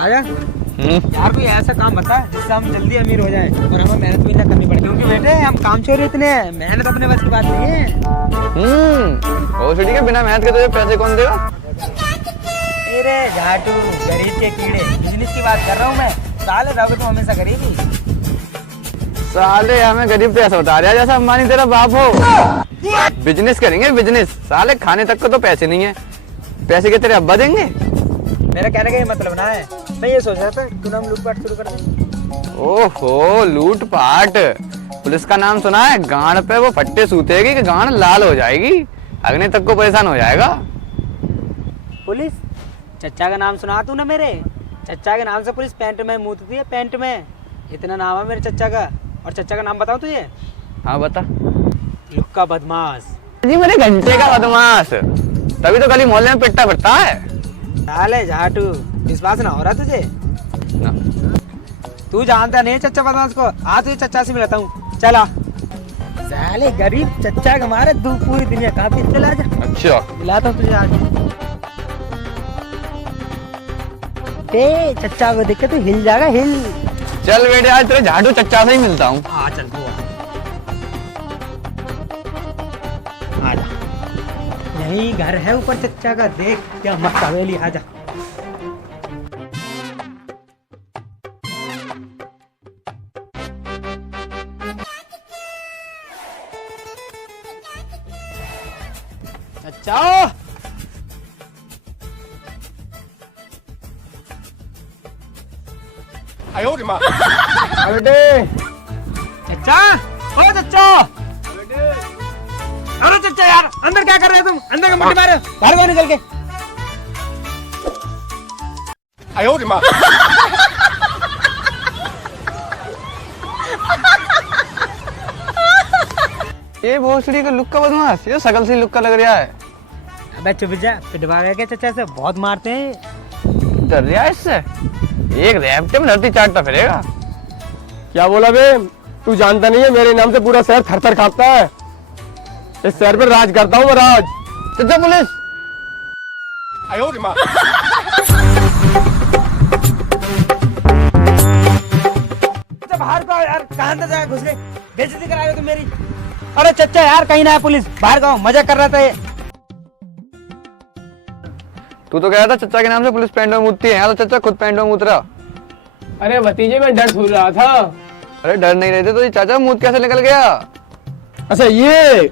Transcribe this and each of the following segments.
आजा। यार कोई ऐसा काम बता जिससे हम जल्दी अमीर हो जाएं और हमें मेहनत भी ना करनी पड़े, क्योंकि बेटे हम काम चोर इतने हैं, मेहनत अपने बस की बात नहीं है। और ठीक है, बिना मेहनत के तुझे पैसे कौन देगा? अरे झाटू, गरीब के कीड़े, बिजनेस की बात कर रहा हूँ मैं। साले रहोगे तुम हमेशा गरीब ही। साले हमें गरीब तो ऐसा बता रहा है जैसा अंबानी तेरा बाप हो। बिजनेस करेंगे बिजनेस, साले खाने तक को तो पैसे नहीं है, पैसे के तेरे अब्बा देंगे। मेरा कहने का ये मतलब ना है, मैं ये सोच रहा था क्यों ना हम लूटपाट शुरू कर दें। ओहो, लूटपाट। पुलिस का नाम सुना है? गांड पे वो फट्टे सूतेगी कि गांड लाल हो जाएगी, अगले तक को परेशान हो जाएगा। पुलिस? चच्चा का नाम सुना तू ना मेरे? चच्चा के नाम से पुलिस पैंट में मूतती है, पैंट में। इतना नाम है मेरे चच्चा का। और चच्चा का नाम बताऊं तुझे? हाँ बता। लुक्का बदमाश। जी मेरे घंटे का बदमाश, तभी तो गली मोहल्ले में पिट्टा पड़ता है। साले झाटू, विश्वास ना हो रहा तुझे? ना। तू जानता नहीं चच्चा बदमाश को, आज तुझे चच्चा से मिलाता हूँ, चला। साले गरीब चच्चा के मारे तू पूरी दुनिया काफी, चला जा। अच्छा मिलाता हूँ तुझे आज। चच्चा को देख के तू हिल जाएगा, हिल। चल बेटे, आज तेरे झाड़ू चच्चा से ही मिलता हूँ। हाँ चल तू आजा। यही घर है ऊपर चच्चा का, देख क्या मस्त हवेली, आजा। चच्चा, बेटे चच्चा, ओ चच्चा। अरे चच्चा यार, अंदर क्या कर रहे हो तुम? अंदर का मुट्ठी मारो, बाहर बाहर निकल के। ये भोसड़ी का लुक्का बदमाश, ये शकल से लुक्का लग रहा है। अबे चुप जा, पिटवा के चच्चा से बहुत मारते हैं। डर रहा है इससे? एक रैप्टे में धरती चाटता फिरेगा। क्या बोला बे? तू जानता नहीं है, मेरे नाम से पूरा शहर थर-थर कांपता है। इस शहर पर राज करता हूँ मैं, राज। चच्चा पुलिस। बाहर को यार, कहाँ अंदर जाके घुस गए? बेइज्जती करा रहे हो तुम मेरी। अरे चच्चा यार, कहीं ना है पुलिस, बाहर का मजा कर रहा था ये। तू तो कह रहा था चच्चा के नाम से पुलिस पैंट में मूतती है, यहाँ तो चच्चा खुद पैंट में मूत रहा। अरे भतीजे, मैं डर झूल रहा था। अरे डर नहीं रहते तो ये चाचा मूत कैसे निकल गया? अच्छा ये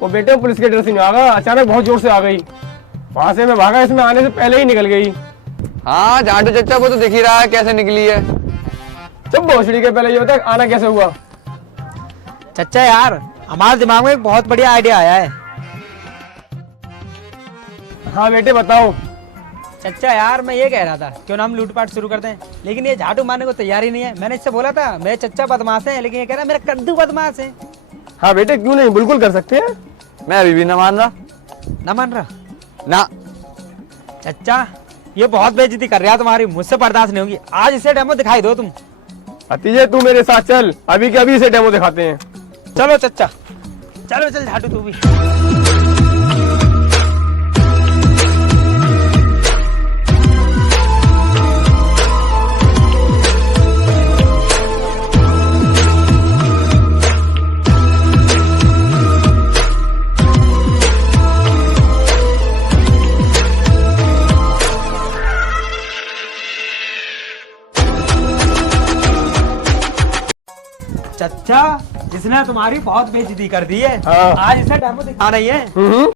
वो बेटे, पुलिस के डर से नहीं आगा, अचानक बहुत जोर से आ गई, वहां से मैं भागा, इसमें आने से पहले ही निकल गई। हाँ झाटू चच्चा को तो दिख ही रहा है कैसे निकली है। जब भोसड़ी के पहले ये होता है, आना कैसे हुआ? चच्चा यार, हमारे दिमाग में एक बहुत बढ़िया आइडिया आया है। हाँ बेटे बताओ। चच्चा यार, मैं ये कह रहा था क्यों ना हम लूटपाट शुरू करते हैं, लेकिन ये झाटू मारने को तैयार ही नहीं है। मैंने इससे बोला था मेरे चच्चा बदमाश है, लेकिन ये कह रहा मेरा कद्दू बदमाश है। हाँ बेटे, क्यों नहीं, बिल्कुल कर सकते हैं। मैं अभी भी न मान रहा। ना मान रहा ना। चच्चा, ये बहुत बेइज्जती कर रहा है तुम्हारी, मुझसे बर्दाश्त नहीं होगी। आज इसे डेमो दिखाई दो तुम। भतीजे तू मेरे साथ चल, अभी के अभी इसे डेमो दिखाते हैं। चलो चच्चा, चलो चल झाटू तू भी। चच्चा, जिसने तुम्हारी बहुत बेइज्जती कर दी है, हाँ। आज इसे डेमो दिखाना ही है।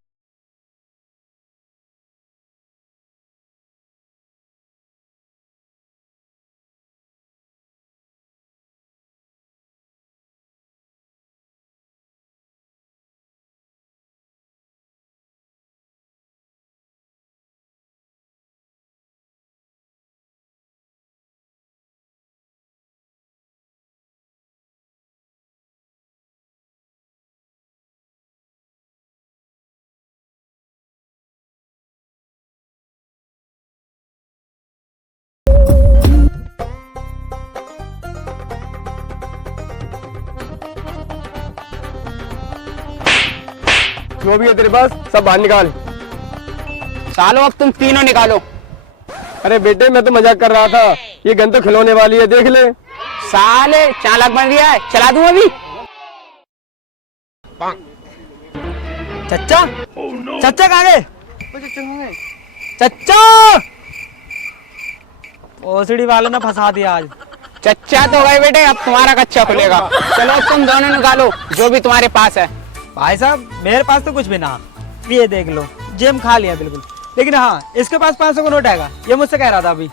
जो भी है तेरे पास सब बाहर निकाल। सालो अब तुम तीनों निकालो। अरे बेटे मैं तो मजाक कर रहा था, ये गन तो खिलौने वाली है, देख ले। साले चालाक बन गया है, चला दूं अभी। चच्चा चच्चा कहाँ गए? चच्चा ओसड़ी वाले ने फंसा दिया आज। चच्चा तो गए बेटे, अब तुम्हारा कच्चा खुलेगा। चलो अब तुम दोनों निकालो जो भी तुम्हारे पास है। भाई साहब मेरे पास तो कुछ भी ना, ये देख लो जेम खा लिया बिल्कुल, लेकिन हाँ इसके पास 500 का नोट आएगा, ये मुझसे कह रहा था अभी।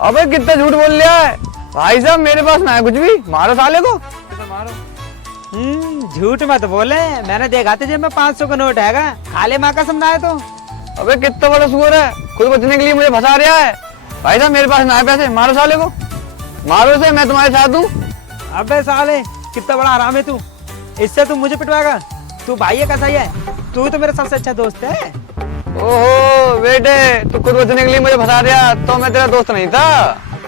अबे कितना झूठ बोल लिया है भाई साहब, मेरे पास ना है कुछ भी, मारो साले को। झूठ मत बोले, मैंने देखा था जेब में 500 का नोट आएगा, खा ले माँ का समझाए तो। अबे कितना बड़ा सुअर है, खुद बचने के लिए मुझे फंसा रहा है। भाई साहब मेरे पास ना है पैसे, मारो साले को, मारो से, मैं तुम्हारे साथ हूँ। अबे साले कितना बड़ा आराम है तू, इससे तू मुझे पिटवाएगा? तू भाई है कैसा ही है, तू तो मेरा सबसे अच्छा दोस्त है। ओहो बेटे, तू खुद बचने के लिए मुझे फंसा दिया, तो मैं तेरा दोस्त नहीं था।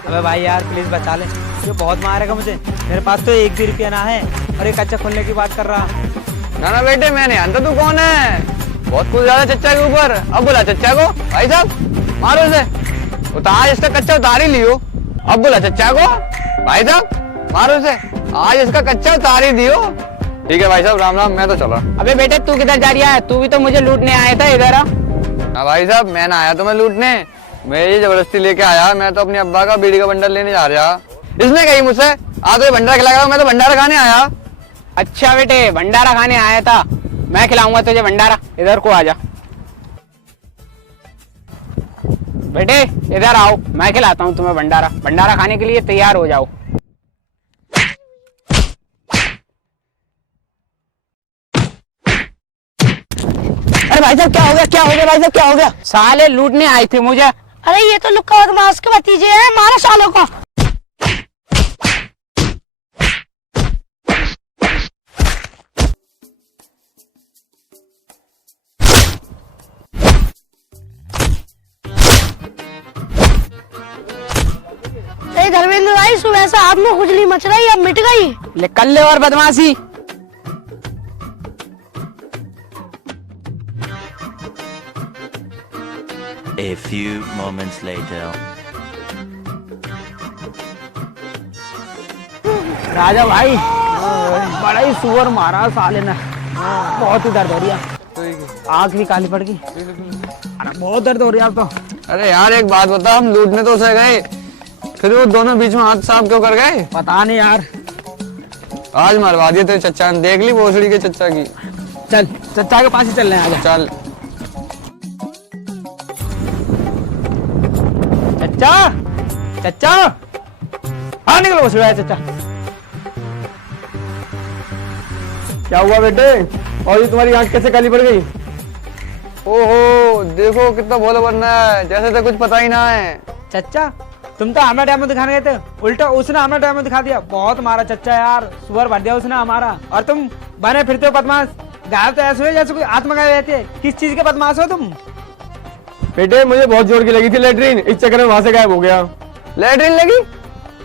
अबे भाई यार प्लीज बचा ले, ये बहुत मारेगा मुझे, मेरे पास तो 1 भी रुपया ना है और एक अच्छा खोलने की बात कर रहा। ना बेटे मैं नहीं जानता तू कौन है, बहुत कुछ ज्यादा चच्चा के ऊपर। अब बोला चच्चा को, भाई साहब मारो इसे, उतार इसका कच्चा उतार ही लियो। अब बोला चच्चा को, भाई साहब मारो इसे, आज इसका कच्चा उतार ही दियो। ठीक है भाई साहब, राम राम, मैं तो चला। अबे बेटे तू किधर जा रहा है? तू भी तो मुझे लूटने आया था इधर। हाँ भाई साहब, मैं ना आया तो मैं लूटने, मैं ये जबरदस्ती लेके आया, मैं तो अपने अब्बा का बीड़ी का बंडल लेने जा रहा। इसने कही मुझसे आ तो भंडारा खिलाएगा, मैं तो भंडारा खाने आया। अच्छा बेटे भंडारा खाने आया था, मैं खिलाऊंगा तुझे भंडारा, इधर को आजा। बेटे इधर आओ, मैं खिलाता हूँ तुम्हें भंडारा, भंडारा खाने के लिए तैयार हो जाओ। अरे भाई साहब क्या हो गया, क्या हो गया भाई साहब, क्या हो गया? साले लूटने आए थे मुझे। अरे ये तो लुक्का बदमाश के भतीजे हैं, मारो सालों को। धर्मेंद्र भाई सुबह से हाथ में खुजली मच रही, अब मिट गई। ले कर ले और बदमाशी। A few moments later. राजा भाई बड़ा ही सुअर मारा साले ने, बहुत ही दर्द हो रही है, आँख भी काली पड़ गई, अरे बहुत दर्द हो रही है अब तो। अरे यार एक बात बता, हम लूटने तो उसे गए, फिर वो दोनों बीच में हाथ साफ क्यों कर गए? पता नहीं यार, आज मरवा दिए तेरे चच्चा ने, देख ली भोसड़ी के चच्चा की। चल चच्चा के पास ही चल रहे हैं, आजा। चल चच्चा चच्चा, हाँ निकलो बस चच्चा। क्या हुआ बेटे, और ये तुम्हारी आंख कैसे काली पड़ गई? ओहो देखो कितना भोला बनना है, जैसे तो कुछ पता ही ना है। चच्चा तुम तो हमारा डैमो दिखाने गए थे, उल्टा उसने हमारा डैमो दिखा दिया, बहुत मारा चच्चा यार, सुअर भर दिया उसने हमारा। और तुम बने फिरते हो बदमाश, गायब तो ऐसे हुए जैसे कोई आत्मा गायब रहती है, किस चीज के बदमाश हो तुम? बेटे मुझे बहुत जोर की लगी थी लेटरीन, इस चक्कर में वहां से गायब हो गया। लेटरिन लगी?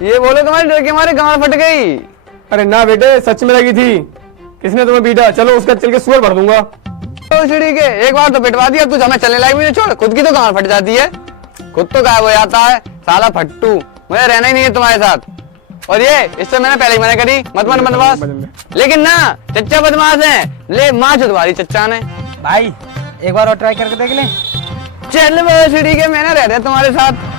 ये बोलो तुम्हारे डर के हमारे गांड फट गई। अरे ना बेटे सच में लगी थी, किसने तुम्हें पीटा? चलो उसका चल के सुअर भर दूंगा। भोसड़ी के एक बार तो पिटवा दिया, तू हमें चलने लायक भी नहीं छोड़, खुद की तो गांड फट जाती है, खुद तो गायब हो जाता है साला फट्टू। मुझे रहना ही नहीं है तुम्हारे साथ, और ये इससे मैंने पहले ही मना करी, मत मन बदमाश, लेकिन ना चच्चा बदमाश है, ले माँ चुदवारी चच्चा ने। भाई एक बार और ट्राई करके देख ले। चल भोसड़ी के, मैंने रह दिया तुम्हारे साथ।